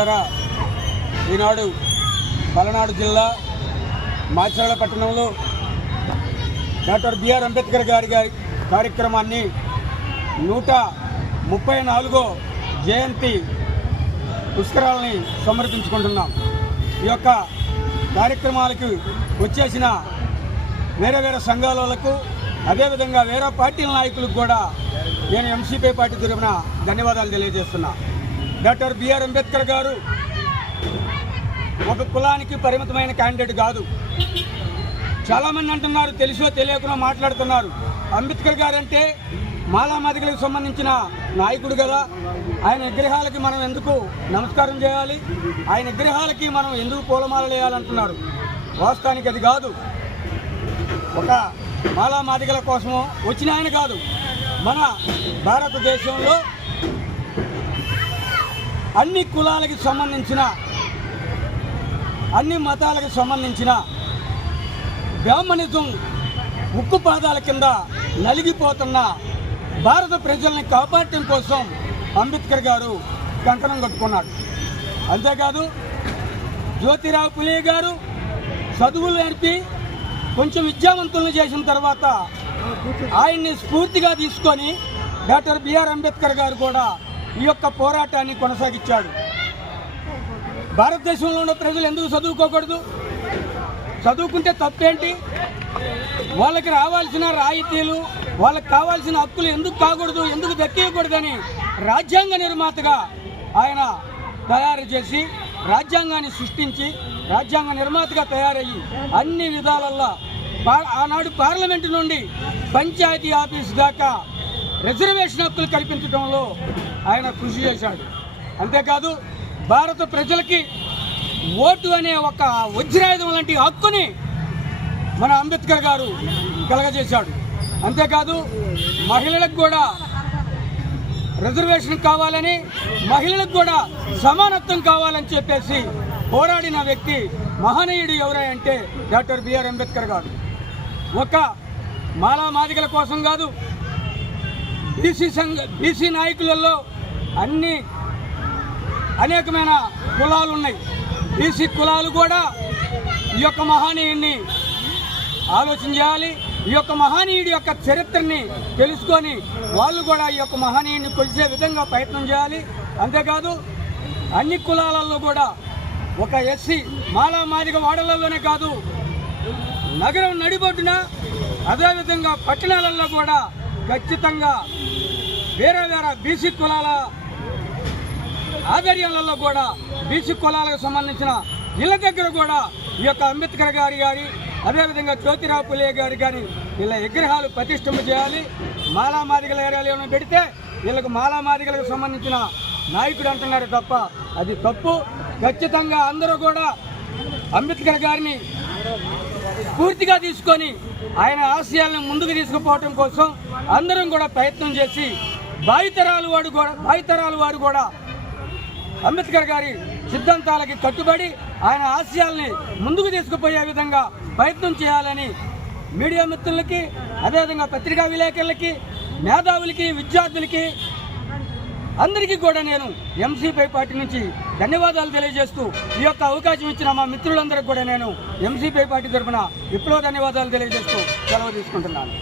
మిత్రులరా ఈనాడు పలనాడు జిల్లా మాచర్ల పట్టణంలో డాక్టర్ బిఆర్ అంబేద్కర్ గారి గారి కార్యక్రమాన్ని నూట ముప్పై నాలుగో జయంతి పుష్కరాలని సమర్పించుకుంటున్నాం. ఈ యొక్క కార్యక్రమాలకు వచ్చేసిన వేరే వేరే సంఘాల వాళ్ళకు అదేవిధంగా వేరే పార్టీల నాయకులకు కూడా నేను ఎంసీపీ పార్టీ తరఫున ధన్యవాదాలు తెలియజేస్తున్నాను డాక్టర్ బిఆర్ అంబేద్కర్ గారు ఒక కులానికి పరిమితమైన క్యాండిడేట్ కాదు. చాలామంది అంటున్నారు తెలుసో తెలియకుండా మాట్లాడుతున్నారు. అంబేద్కర్ గారు అంటే మాలామాదిగలకు సంబంధించిన నాయకుడు కదా. ఆయన విగ్రహాలకి మనం ఎందుకు నమస్కారం చేయాలి? ఆయన విగ్రహాలకి మనం ఎందుకు పూలమాలలు వేయాలంటున్నారు? వాస్తవానికి అది కాదు. ఒక మాలామాదిగల కోసము వచ్చిన ఆయన కాదు. మన భారతదేశంలో అన్ని కులాలకి సంబంధించిన అన్ని మతాలకు సంబంధించిన బ్రాహ్మణిజం ఉక్కు పాదాల కింద నలిగిపోతున్న భారత ప్రజల్ని కాపాడటం కోసం అంబేద్కర్ గారు కంకణం కట్టుకున్నాడు. అంతేకాదు జ్యోతిరావు పులే గారు చదువులు నేర్పి కొంచెం విద్యావంతులను చేసిన తర్వాత ఆయన్ని స్ఫూర్తిగా తీసుకొని డాక్టర్ బిఆర్ అంబేద్కర్ గారు కూడా ఈ యొక్క పోరాటాన్ని కొనసాగించాడు. భారతదేశంలో ఉన్న ప్రజలు ఎందుకు చదువుకోకూడదు? చదువుకుంటే తప్పేంటి? వాళ్ళకి రావాల్సిన రాయితీలు వాళ్ళకి కావాల్సిన హక్కులు ఎందుకు కాకూడదు ఎందుకు దక్కియకూడదని రాజ్యాంగ నిర్మాతగా ఆయన తయారు చేసి రాజ్యాంగాన్ని సృష్టించి రాజ్యాంగ నిర్మాతగా తయారయ్యి అన్ని విధాలల్లో పా- ఆనాడు పార్లమెంటు నుండి పంచాయతీ ఆఫీస్ దాకా రిజర్వేషన్ హక్కులు కల్పించడంలో ఆయన కృషి చేశాడు. అంతేకాదు భారత ప్రజలకి ఓటు అనే ఒక వజ్రాయుధం లాంటి హక్కుని మన అంబేద్కర్ గారు కలగజేశాడు. అంతేకాదు మహిళలకు కూడా రిజర్వేషన్ కావాలని మహిళలకు కూడా సమానత్వం కావాలని చెప్పేసి పోరాడిన వ్యక్తి మహనీయుడు ఎవరంటే అంటే డాక్టర్ బిఆర్ అంబేద్కర్ గారు. ఒక మాలా మాదిగల కోసం కాదు బీసీ సంఘ బీసీ నాయకులలో అన్ని అనేకమైన కులాలు ఉన్నాయి. బీసీ కులాలు కూడా ఈ యొక్క మహానీయుడిని ఆలోచన చేయాలి. ఈ యొక్క మహానీయుడి యొక్క చరిత్రని తెలుసుకొని వాళ్ళు కూడా ఈ యొక్క మహనీయుడిని కొలిసే విధంగా ప్రయత్నం చేయాలి. అంతేకాదు అన్ని కులాలలో కూడా ఒక ఎస్సీ మాలామాదిక వాడలలోనే కాదు నగరం నడిబొడ్డున అదేవిధంగా పట్టణాలలో కూడా ఖచ్చితంగా వేరే వేరే బీసీ కులాల ఆధ్వర్యాలలో కూడా బీసీ కులాలకు సంబంధించిన ఇళ్ళ దగ్గర కూడా ఈ యొక్క అంబేద్కర్ గారి గారి అదేవిధంగా జ్యోతిరావు పులే గారి కానీ వీళ్ళ విగ్రహాలు ప్రతిష్ఠింప చేయాలి. మాలామాదిగల ఏరియాలో ఏమైనా పెడితే వీళ్ళకు మాలామాదిగలకు సంబంధించిన నాయకుడు అంటున్నారు తప్ప అది తప్పు. ఖచ్చితంగా అందరూ కూడా అంబేద్కర్ గారిని పూర్తిగా తీసుకొని ఆయన ఆశయాలను ముందుకు తీసుకుపోవటం కోసం అందరం కూడా ప్రయత్నం చేసి బావితరాలు వాడు కూడా బావితరాలు వాడు కూడా అంబేద్కర్ గారి సిద్ధాంతాలకి కట్టుబడి ఆయన ఆశయాల్ని ముందుకు తీసుకుపోయే విధంగా ప్రయత్నం చేయాలని మీడియా మిత్రులకి అదేవిధంగా పత్రికా విలేకరులకి మేధావులకి విద్యార్థులకి అందరికీ కూడా నేను ఎంసీపై పార్టీ నుంచి ధన్యవాదాలు తెలియజేస్తూ ఈ యొక్క అవకాశం ఇచ్చిన మా మిత్రులందరికీ కూడా నేను ఎంసీపీ పార్టీ తరఫున విప్లవ ధన్యవాదాలు తెలియజేస్తూ సెలవు తీసుకుంటున్నాను.